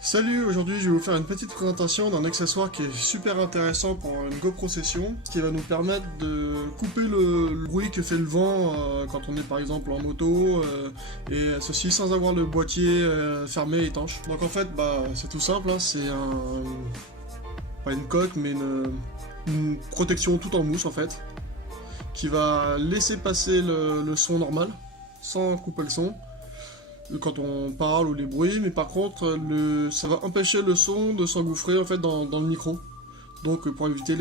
Salut, aujourd'hui je vais vous faire une petite présentation d'un accessoire qui est super intéressant pour une GoPro session, qui va nous permettre de couper le bruit que fait le vent quand on est par exemple en moto, et ceci sans avoir le boîtier fermé et étanche. Donc en fait c'est tout simple, hein, c'est pas une coque mais une protection tout en mousse en fait, qui va laisser passer le son normal, sans couper le son quand on parle ou les bruits, mais par contre ça va empêcher le son de s'engouffrer en fait dans le micro. Donc pour éviter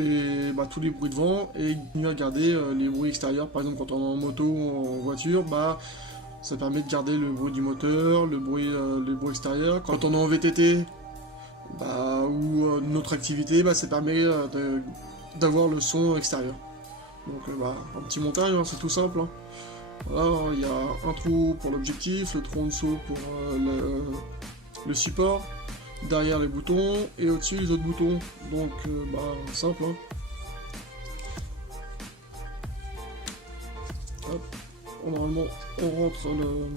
tous les bruits de vent et mieux garder les bruits extérieurs, par exemple quand on est en moto ou en voiture, ça permet de garder le bruit du moteur, les bruits extérieurs. Quand on est en VTT ou une autre activité, ça permet d'avoir le son extérieur. Donc un petit montage, hein, c'est tout simple. Hein. Voilà, il y a un trou pour l'objectif, le trou en dessous pour le support, derrière les boutons et au-dessus les autres boutons. Donc simple. Hein. Hop. Normalement on rentre le...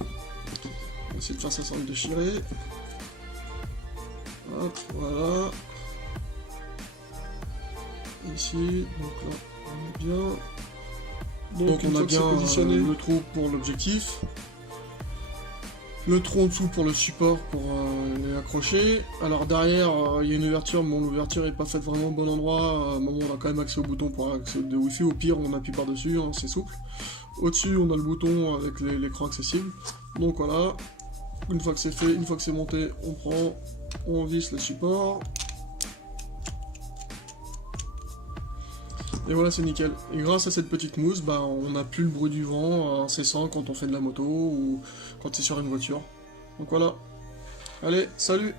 On va essayer de faire ça sans le déchirer. Hop, voilà. Ici, donc là on est bien. Donc on a bien le trou pour l'objectif, le trou en dessous pour le support pour les accrocher. Alors derrière il y a une ouverture, mais l'ouverture n'est pas faite vraiment au bon endroit. On a quand même accès au bouton pour accès de Wi-Fi, au pire on appuie par dessus, hein, c'est souple. Au-dessus on a le bouton avec l'écran accessible. Donc voilà, une fois que c'est fait, une fois que c'est monté, on visse le support. Et voilà, c'est nickel. Et grâce à cette petite mousse, on n'a plus le bruit du vent incessant quand on fait de la moto ou quand c'est sur une voiture. Donc voilà. Allez, salut!